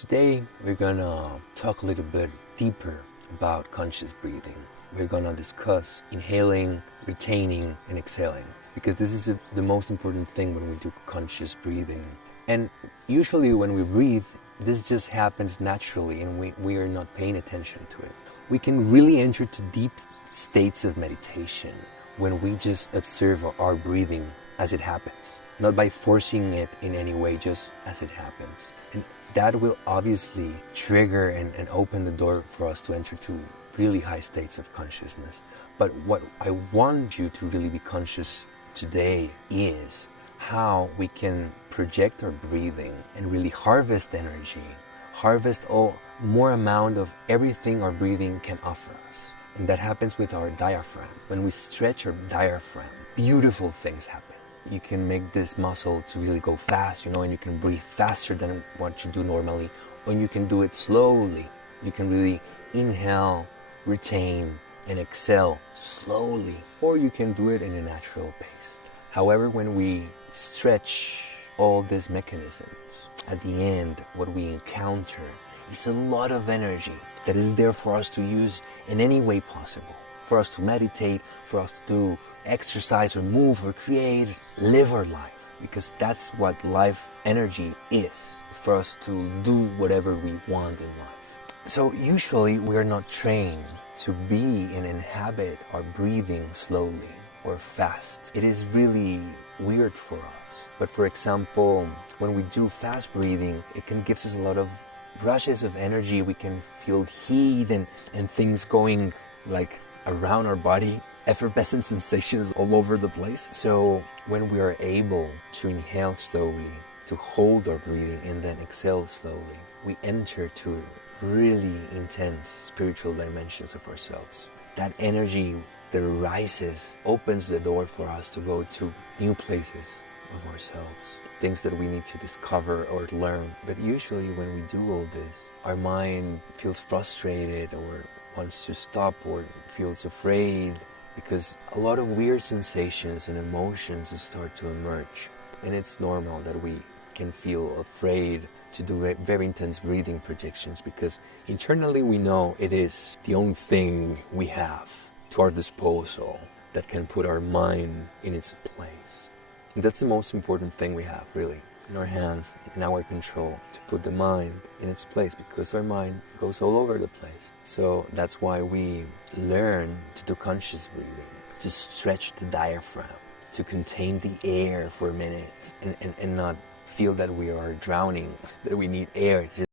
Today we're gonna talk a little bit deeper about conscious breathing. We're gonna discuss inhaling, retaining, and exhaling, because this is the most important thing when we do conscious breathing. And usually when we breathe, this just happens naturally and we are not paying attention to it. We can really enter to deep states of meditation when we just observe our breathing as it happens, not by forcing it in any way, just as it happens. And that will obviously trigger and open the door for us to enter to really high states of consciousness. But what I want you to really be conscious today is how we can project our breathing and really harvest energy, harvest more amount of everything our breathing can offer us. And that happens with our diaphragm. When we stretch our diaphragm, beautiful things happen. You can make this muscle to really go fast, and you can breathe faster than what you do normally. Or you can do it slowly. You can really inhale, retain, and exhale slowly. Or you can do it in a natural pace. However, when we stretch all these mechanisms, at the end, what we encounter is a lot of energy that is there for us to use in any way possible. For us to meditate, for us to do exercise or move or create, live our life. Because that's what life energy is, for us to do whatever we want in life. So usually we are not trained to be and inhabit our breathing slowly or fast. It is really weird for us. But for example, when we do fast breathing, it can give us a lot of rushes of energy. We can feel heat and things going like around our body, effervescent sensations all over the place. So when we are able to inhale slowly, to hold our breathing and then exhale slowly, we enter to really intense spiritual dimensions of ourselves. That energy that rises opens the door for us to go to new places of ourselves, things that we need to discover or learn. But usually when we do all this, our mind feels frustrated or wants to stop or feels afraid, because a lot of weird sensations and emotions start to emerge. And it's normal that we can feel afraid to do very intense breathing projections, because internally we know it is the only thing we have to our disposal that can put our mind in its place. And that's the most important thing we have, really, in our hands, in our control, to put the mind in its place, because our mind goes all over the place. So that's why we learn to do conscious breathing, to stretch the diaphragm, to contain the air for a minute and not feel that we are drowning, that we need air.